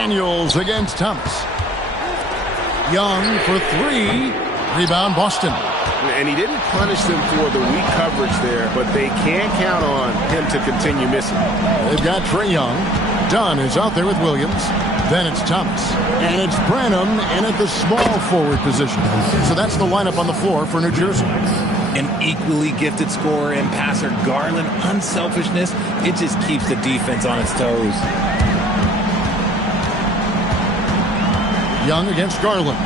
Daniels against Thomas. Young for three. Rebound, Boston. And he didn't punish them for the weak coverage there, but they can count on him to continue missing. They've got Trae Young. Dunn is out there with Williams. Then it's Thomas. And it's Branham in at the small forward position. So that's the lineup on the floor for New Jersey. An equally gifted scorer and passer, Garland, unselfishness, it just keeps the defense on its toes. Young against Garland.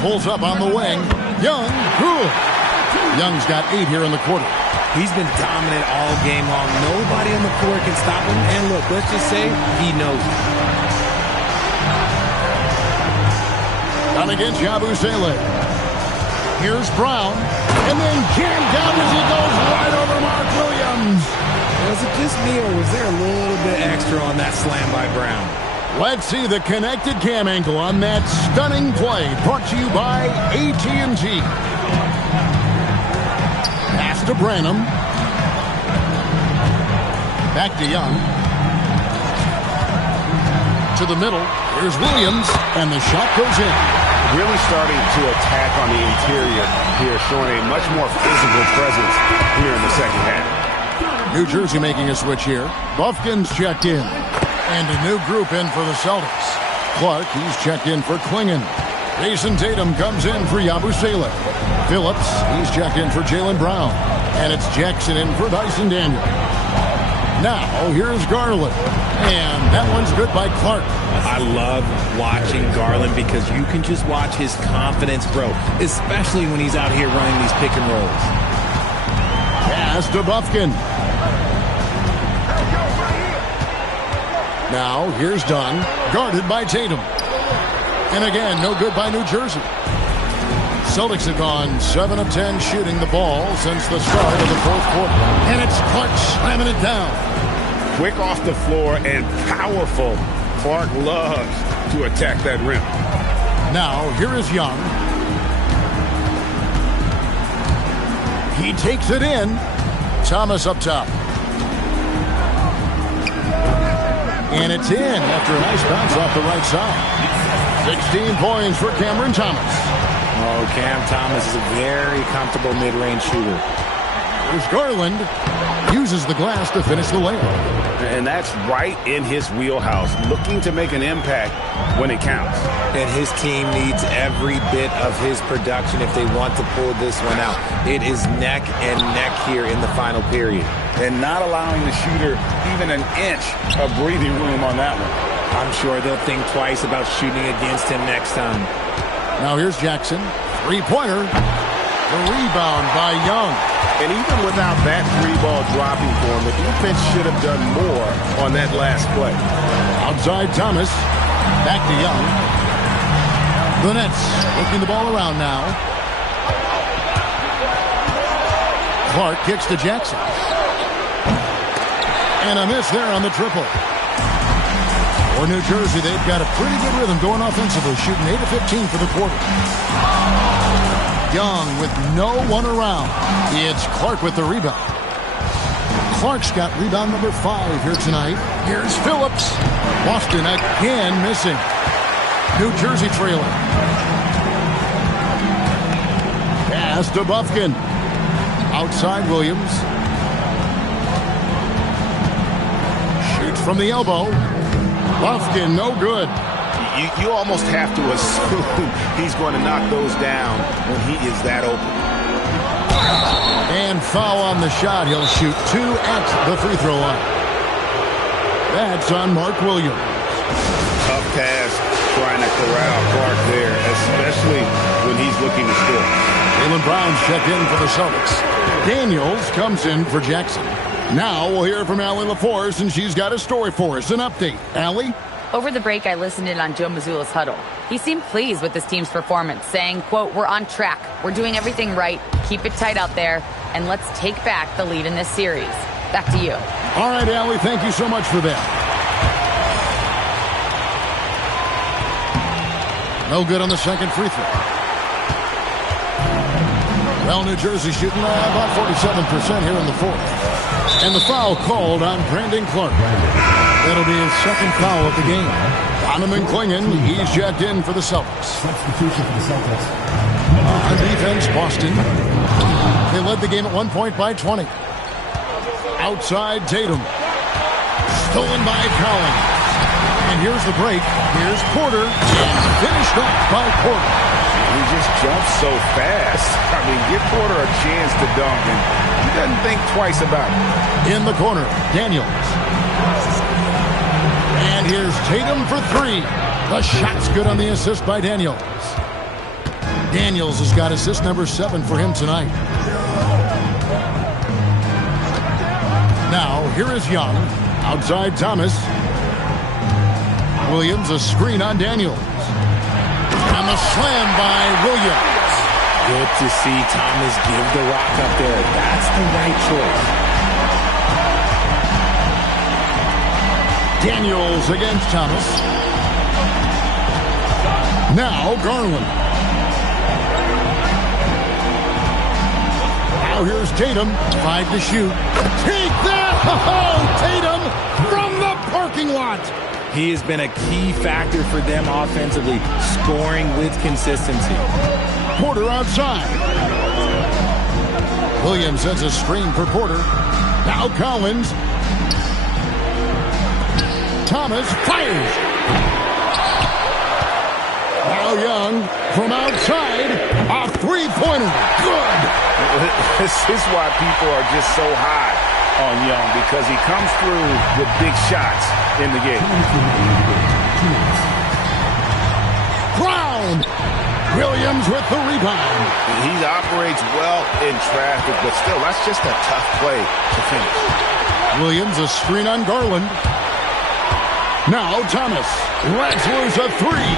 Pulls up on the wing. Young, good. Young's got 8 here in the quarter. He's been dominant all game long. Nobody on the court can stop him. And look, let's just say he knows it. Down against Yabusele. Here's Brown. And then jammed down as he goes right over Mark Williams. Was it just me, or was there a little bit extra on that slam by Brown? Let's see the connected cam angle on that stunning play. Brought to you by AT&T. Pass to Branham. Back to Young. To the middle. Here's Williams. And the shot goes in. Really starting to attack on the interior here, showing a much more physical presence here in the second half. New Jersey making a switch here. Bufkin's checked in. And a new group in for the Celtics. Clark, he's checked in for Klingon. Jason Tatum comes in for Yabusele. Phillips, he's checked in for Jaylen Brown. And it's Jackson in for Dyson Daniel. Now, here's Garland. And that one's good by Clark. I love watching Garland because you can just watch his confidence grow, especially when he's out here running these pick and rolls. Pass to Bufkin. Now, here's Dunn, guarded by Tatum. And again, no good by New Jersey. Celtics have gone 7 of 10 shooting the ball since the start of the fourth quarter. And it's Clark slamming it down. Quick off the floor and powerful. Clark loves to attack that rim. Now, here is Young. He takes it in. Thomas up top. And it's in after a nice bounce off the right side. 16 points for Cameron Thomas. Oh, Cam Thomas is a very comfortable mid-range shooter. Here's Garland. Uses the glass to finish the layup. And that's right in his wheelhouse, looking to make an impact when it counts. And his team needs every bit of his production if they want to pull this one out. It is neck and neck here in the final period. And not allowing the shooter even an inch of breathing room on that one. I'm sure they'll think twice about shooting against him next time. Now here's Jackson. Three-pointer. The rebound by Young. And even without that three ball dropping for him, the defense should have done more on that last play. Outside Thomas. Back to Young. The Nets looking the ball around now. Clark kicks to Jackson. And a miss there on the triple. For New Jersey, they've got a pretty good rhythm going offensively, shooting 8 of 15 for the quarter. Young with no one around. It's Clark with the rebound. Clark's got rebound number 5 here tonight. Here's Phillips. Boston again missing. New Jersey trailing. Pass to Bufkin. Outside Williams. Shoots from the elbow. Bufkin, no good. You almost have to assume he's going to knock those down when he is that open. And foul on the shot. He'll shoot 2 at the free throw line. That's on Mark Williams. Tough task trying to corral Clark there, especially when he's looking to score. Jaylen Brown's checked in for the Celtics. Daniels comes in for Jackson. Now we'll hear from Allie LaForce, and she's got a story for us. An update. Allie? Over the break, I listened in on Joe Mazzulla's huddle. He seemed pleased with his team's performance, saying, quote, "We're on track. We're doing everything right. Keep it tight out there, and let's take back the lead in this series." Back to you. All right, Allie, thank you so much for that. No good on the second free throw. Well, New Jersey shooting about 47% here in the fourth. And the foul called on Brandon Clark. That'll be his second foul of the game. Donovan Clingan, he's checked in for the Celtics. Substitution for the Celtics. On defense, Boston. They led the game at 1 point by 20. Outside, Tatum. Stolen by Collins. And here's the break. Here's Porter. And finished off by Porter. He just jumps so fast. I mean, give Porter a chance to dunk, and he doesn't think twice about it. In the corner, Daniels. And here's Tatum for three. The shot's good on the assist by Daniels. Daniels has got assist number 7 for him tonight. Now, here is Young. Outside Thomas. Williams, a screen on Daniels. And the slam by Williams. Good to see Thomas give the rock up there. That's the right choice. Daniels against Thomas. Now Garland. Now here's Tatum. 5 to shoot. Take that! Oh, Tatum from the parking lot. He has been a key factor for them offensively, scoring with consistency. Porter outside. Williams sends a screen for Porter. Now Collins. Thomas fires. Now Young from outside. A three-pointer. Good. This is why people are just so high on Young, because he comes through with big shots in the game. Brown. Williams with the rebound. He operates well in traffic, but still, that's just a tough play to finish. Williams, a screen on Garland. Now Thomas lets loose a three.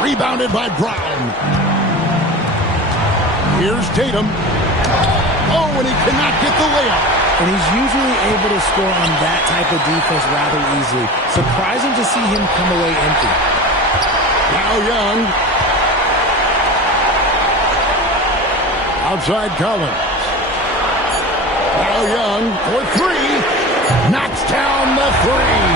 Rebounded by Brown. Here's Tatum. Oh, and he cannot get the layup. And he's usually able to score on that type of defense rather easily. Surprising to see him come away empty. Now Young. Outside Collins. Now Young for three. Knocks down the three.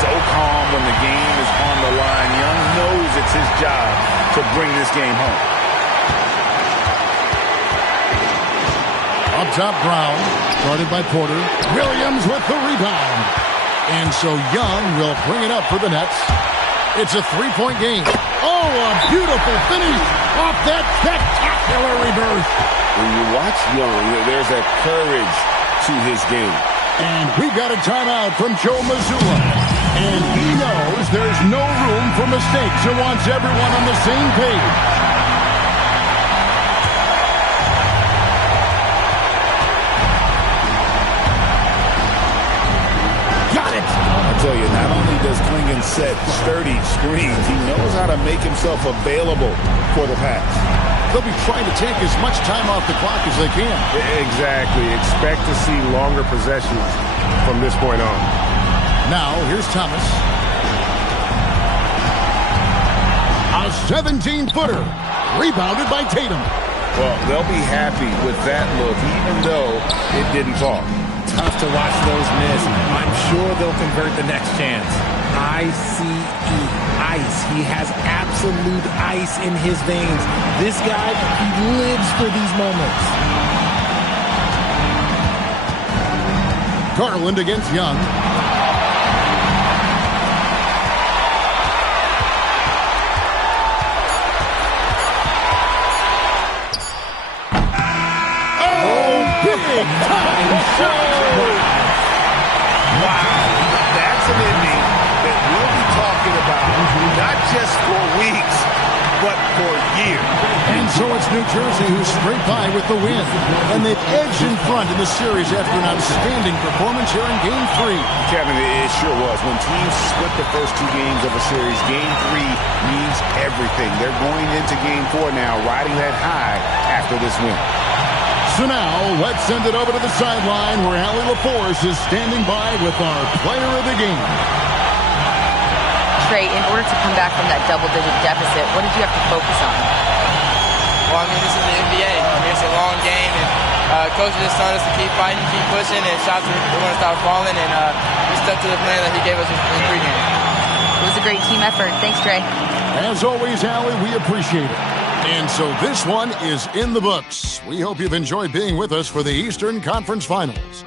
So calm when the game is on the line. Young knows it's his job to bring this game home. Up top, Brown. Guarded by Porter. Williams with the rebound. And so Young will bring it up for the Nets. It's a three-point game. Oh, a beautiful finish off that spectacular reverse. When you watch Young, there's a courage to his game. And we got a timeout from Joe Mazzulla. And he knows there's no room for mistakes and wants everyone on the same page. Got it! I tell you, not only does Clingan set sturdy screens, he knows how to make himself available for the pass. They'll be trying to take as much time off the clock as they can. Exactly. Expect to see longer possessions from this point on. Now, here's Thomas. A 17-footer. Rebounded by Tatum. Well, they'll be happy with that look, even though it didn't fall. Tough to watch those miss. I'm sure they'll convert the next chance. I-C-E, ice. He has absolute ice in his veins. This guy, he lives for these moments. Garland against Young. Big time shot! Wow, that's an ending that we'll be talking about not just for weeks, but for years. And so it's New Jersey who's straight by with the win. And they've edged in front in the series after an outstanding performance here in Game 3. Kevin, it sure was. When teams split the first two games of a series, Game 3 means everything. They're going into Game 4 now, riding that high after this win. So now, let's send it over to the sideline where Allie LaForce is standing by with our player of the game. Trey, in order to come back from that double-digit deficit, what did you have to focus on? Well, I mean, this is the NBA. I mean, it's a long game, and Coach just told us to keep fighting, keep pushing, and shots are going to start falling, and we stuck to the plan that he gave us in pregame. It was a great team effort. Thanks, Trey. As always, Allie, we appreciate it. And so this one is in the books. We hope you've enjoyed being with us for the Eastern Conference Finals.